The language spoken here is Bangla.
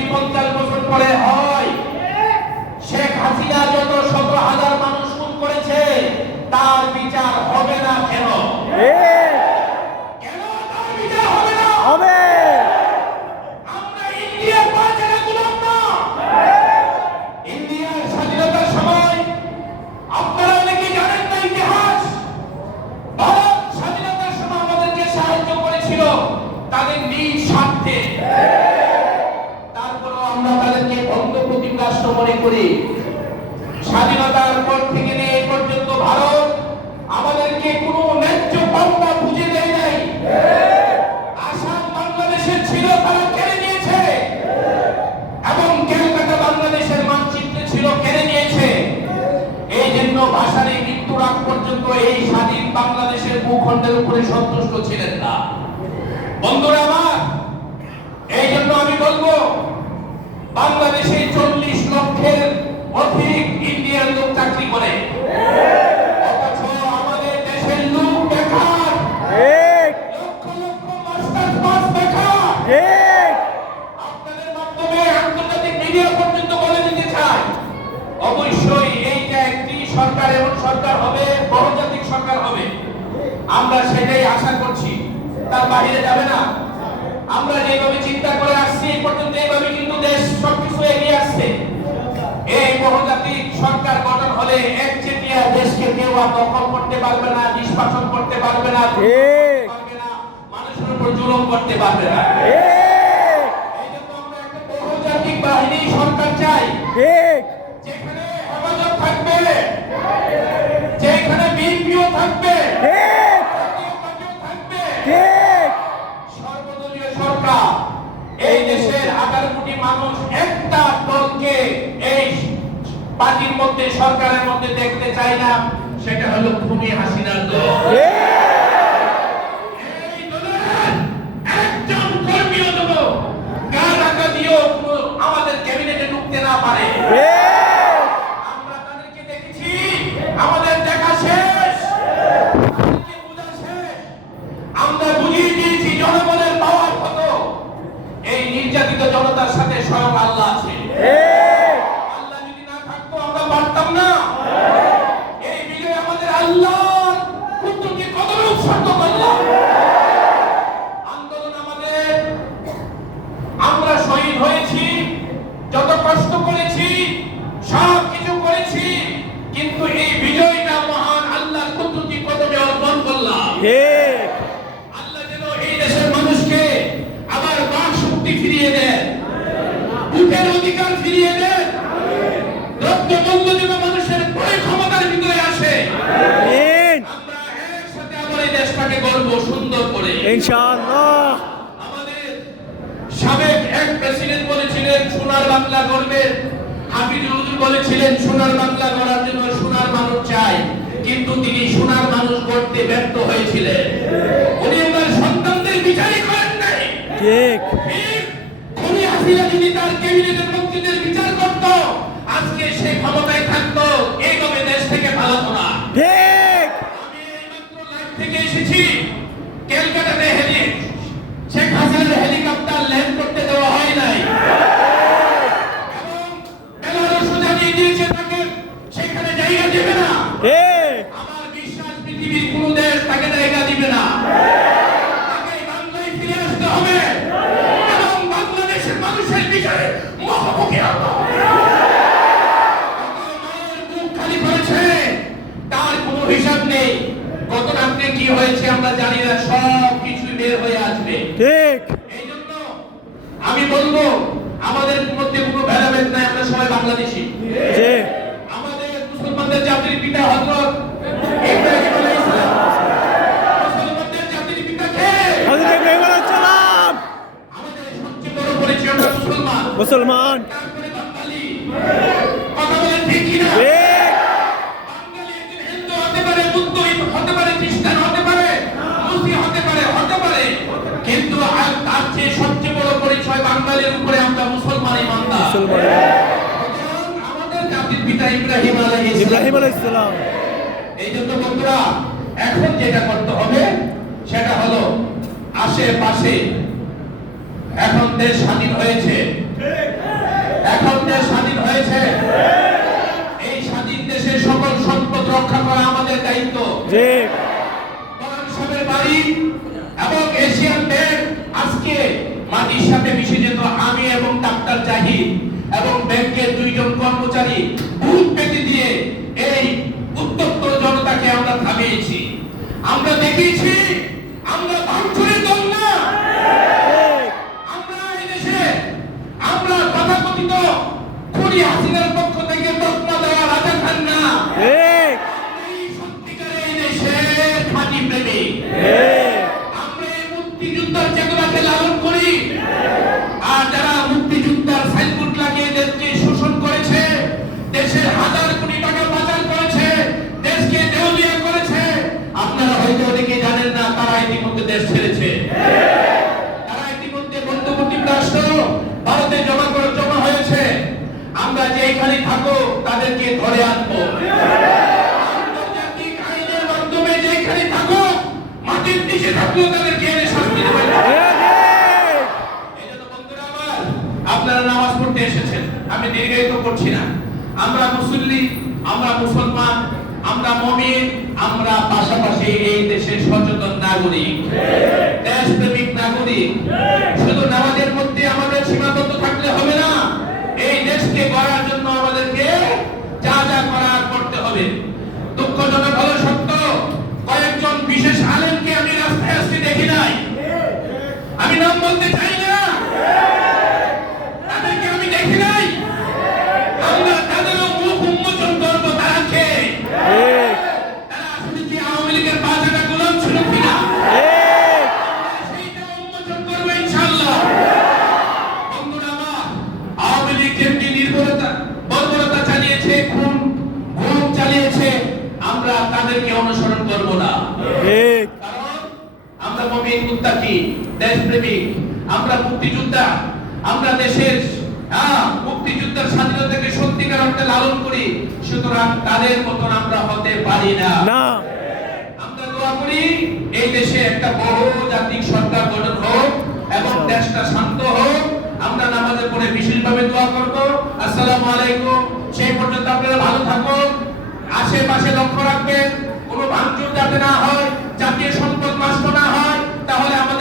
যদি 50 বছর পরে হয়, শেখ হাসিনা যত শত হাজার মানুষ খুন করেছে তার বিচার হবে না কেন? কেন তার বিচার হবে না? হবে। আমরা ইন্ডিয়ার বাজারে গোলাম না। ইন্ডিয়ার স্বাধীনতার সময় আপনারা অনেকে জানেন না ইতিহাস, ভারত স্বাধীনতার সময় আমাদেরকে সাহায্য করেছিল তাদের নিজ স্বার্থে। তারপরও আমরা তাদেরকে বন্ধপ্রতিম রাষ্ট্র মনে করি। স্বাধীনতার পর থেকে নিয়ে এই পর্যন্ত ভারত আমাদেরকে কোনো ন্যায্য পাওনা বুঝে দেয় নাই। আসাম বাংলাদেশের ছিল, তারা কেড়ে নিয়েছে, এবং ক্যালকাটা বাংলাদেশের মানচিত্রে ছিল, কেড়ে নিয়েছে। এই জন্য ভাষারী মৃত্যুর আগ পর্যন্ত এই স্বাধীন বাংলাদেশের ভূখণ্ডের উপরে সন্তুষ্ট ছিলেন না। বন্ধুরা আমার, এই জন্য আমি বলবো বাংলাদেশে 40 লক্ষের অধিক ইন্ডিয়ান লোক চাকরি করে, অথচ আমাদের দেশের লোক বেকার, লক্ষ লক্ষ মাস্টার্স পাস বেকার। আপনাদের মাধ্যমে আন্তর্জাতিক মিডিয়া পর্যন্ত বলে দিতে চাই, অবশ্যই এইটা একটি সরকার, এমন সরকার হবে, বহুজাতিক সরকার হবে। আমরা সেটাই আশা করছি, তার বাইরে যাবে না। আমরা যেভাবে চিন্তা করে আসছি এই পর্যন্ত, এইভাবে কিন্তু দেশ সবকিছু এগিয়ে আসছে। এই বহুজাতিক সরকার গঠন হলে একচেটিয়া দেশকে কেউ আর দখল করতে পারবে না, নিষ্পাষণ করতে পারবে না, মানুষের উপর জুলুম করতে পারবে না। এই জন্য আমরা একটা বহুজাতিক বাহিনী সরকার চাই, যেখানে হেফাজত থাকবে, যেখানে বিএনপিও থাকবে, সর্বদলীয় সরকার। এই দেশের 18 কোটি মানুষ একটা দলকে এই পার্টির মধ্যে, সরকারের মধ্যে দেখতে চায় না, সেটা হলো খুনি হাসিনার দল। এই দলের একজন কর্মীও যেন গা ঢাকা দিয়েও আমাদের ক্যাবিনেটে ঢুকতে না পারে। আমরা তাদেরকে দেখেছি, আমাদের দেখা শেষ, বোঝা শেষ। আমরা বুঝিয়ে দিয়েছি জনগণের পাওয়ার কত। এই নির্যাতিত জনতার সাথে স্বয়ং আল্লাহ আছে। আল্লাহ যদি না থাকতো আমরা পারতাম না। এই বিজয় আমাদের আল্লাহর কুদরতকে কদমে উৎসর্গ করলাম। আন্দোলন আমাদের, আমরা শহীদ হয়েছি, যত কষ্ট করেছি, সব কিছু করেছি, কিন্তু এই বিজয়টা মহান আল্লাহর কুদরতকে কদমে অর্পণ করলাম। আল্লাহ যেন এই দেশের মানুষকে আবার বাক শক্তি ফিরিয়ে দেন, ভোটের অধিকার ফিরিয়ে দেন, দ্রব্যমূল্য যেন মানুষের ক্রয় ক্ষমতার ভিতরে আসে। আমরা একসাথে আবার এই দেশটাকে গর্ব সুন্দর করে ইনশাআল্লাহ। আমাদের সাবেক এক প্রেসিডেন্ট বলেছিলেন সোনার বাংলা গড়বেন, হাফিজুর হুজুর বলেছিলেন সোনার বাংলা গড়ার জন্য সোনার মানুষ চাই, কিন্তু তিনি সোনার মানুষ গড়তে ব্যর্থ হয়েছিলেন। উনি ওনার সন্তানদের বিচারই করেন নাই। ঠিক। খুনি হাসিনা যদি তার ক্যাবিনেটের মন্ত্রীদের বিচার করত, আজকে সে ক্ষমতায় থাকতো, এইভাবে দেশ থেকে পালাতো না। ঠিক। আমি এইমাত্র লাইভ থেকে এসেছি, ক্যালকাটাতে শেখ হাসিনার হেলিকপ্টার ল্যান্ড করতে দেওয়া হয় নাই, এবং বেলারুশও জানিয়ে দিয়েছে তাকে সেখানে জায়গা দেবে না। আমার বিশ্বাস পৃথিবীর কোন দেশ তাকে জায়গা দিবে না। তাকে বাংলায় ফিরে আসতে হবে এবং বাংলাদেশের মানুষের বিচারে মুখোমুখি হতে হবে। মায়ের বুক খালি করেছে, তার কোনো হিসাব নেই। গত রাত্রে কি হয়েছে আমরা জানি না, সব কিছুই বের হয়ে আসবে। ঠিক। এই জন্য আমি বলবো আমাদের মধ্যে কোনো ভেদাভেদ নাই, আমরা সবাই বাংলাদেশী। আমাদের মুসলমানদের জাতির পিতা হযরত ইব্রাহিম আলাইহিস সালাম, মুসলমানদের জাতির পিতা কে? হযরত ইব্রাহিম আলাইহিস সালাম। আমাদের সবচেয়ে বড় পরিচয় আমরা মুসলমান। মুসলমান। তারপরে বাঙালি। কথা বলেন ঠিক কি না? বাঙালি একজন হিন্দু হতে পারে, বুদ্ধ হতে পারে, খ্রিস্টান হতে পারে, মুসলিম হতে পারে, কিন্তু তার চেয়ে সবচেয়ে বড় পরিচয় বাঙালির উপরে আমরা মুসলমান ইমানদার। আমাদের জাতির পিতা ইব্রাহিম আলাইহিস সালাম। এই জন্য বন্ধুরা, এখন যেটা করতে হবে সেটা হলো আশেপাশে, এখন দেশ স্বাধীন হয়েছে, এখন দেশ স্বাধীন হয়েছে, এই স্বাধীন দেশের সকল সম্পদ রক্ষা করা আমাদের দায়িত্ব। ঠিক। কোরআন সাহেবের বাড়ি এবং এশিয়ান ব্যাংক আজকে মাটির সাথে মিশে যেত। আমি এবং ডাক্তার জাহিদ এবং ব্যাংকের 2 জন কর্মচারী বুক পেতে দিয়ে এই উত্তপ্ত জনতাকে আমরা থামিয়েছি। আমরা দেখিয়েছি আমরা ভাঙচুরের দল না। আমরা এই দেশে আমরা তথাকথিত খুনি হাসিনার পক্ষ থেকে তকমা দেওয়া রাজা খান না। ঠিক। এই সত্যিকারের এই দেশের খাঁটি প্রেমিক। আমরা এই মুক্তিযুদ্ধের চেতনাকে লালন করি। আর যারা মুক্তিযুদ্ধের সাইনবোর্ড লাগিয়ে দেশকে শোষণ করেছে, দেশের হাজার কোটি টাকা পাচার করেছে, দেশকে দেউলিয়া করেছে, আপনারা হয়তো অনেকে জানেন না তারা ইতিমধ্যে দেশ ছেড়েছে। তারা ইতিমধ্যে বন্ধুপ্রতিম রাষ্ট্র ভারতে জমা হয়েছে। আমরা যেখানে থাকো তাদেরকে ধরে আনবো। আন্তর্জাতিক আইনের মাধ্যমে যেখানে থাকো, মাটির নিচে থাকলেও তাদেরকে এনে শাস্তি দেবে। এই জন্য বন্ধুরা আমার, আপনারা নামাজ পড়তে এসেছেন, আমি দীর্ঘায়িত করছি না। আমরা মুসল্লি, আমরা মুসলমান, আমরা মুমিন, আমরা পাশাপাশি এই দেশের সচেতন নাগরিক, দেশপ্রেমিক নাগরিক। শুধু নামাজের মধ্যে আমাদের সীমাবদ্ধ থাকলে হবে না। এই দেশকে গড়ার জন্য আমাদেরকে যা যা করার করতে হবে। দুঃখজনক হলো সত্য, কয়েকজন বিশেষ আলেমকে আমি রাস্তায় আসতে দেখি নাই। আমি নাম বলতে চাই না, তাদেরকে আমি দেখি নাই। আমরা তাদেরও মুখ উন্মোচন করবো। তারা কে? তারা আসলে কি আওয়ামী লীগের বাজারে গোলাম ছিল কিনা? সেইটা উন্মোচন করবো ইনশাআল্লাহ। বন্ধুরা আমার, আওয়ামী লীগ যেমনি বর্বরতা চালিয়েছে, খুন চালিয়েছে, আমরা তাদেরকে অনুসরণ করবো না। কারণ আমরা মুমিন, মুত্তাকি, দেশপ্রেমিক, আমরা মুক্তিযোদ্ধা, আমরা দেশের মুক্তিযুদ্ধের স্বাধীনতাকে সত্যিকার অর্থে লালন করি। সুতরাং তাদের মতন আমরা হতে পারি না। আমরা দোয়া করি এই দেশে একটা বহুজাতিক সরকার গঠন হোক এবং দেশটা শান্ত হোক। আমরা নামাজের পরে বিশেষভাবে দোয়া করব। আসসালামু আলাইকুম। সেই পর্যন্ত আপনারা ভালো থাকুন, আশেপাশে লক্ষ্য রাখবেন, কোনো ভাঙচুর যাতে না হয়, জাতীয় সম্পদ নষ্ট না হয়, তাহলে আমাদের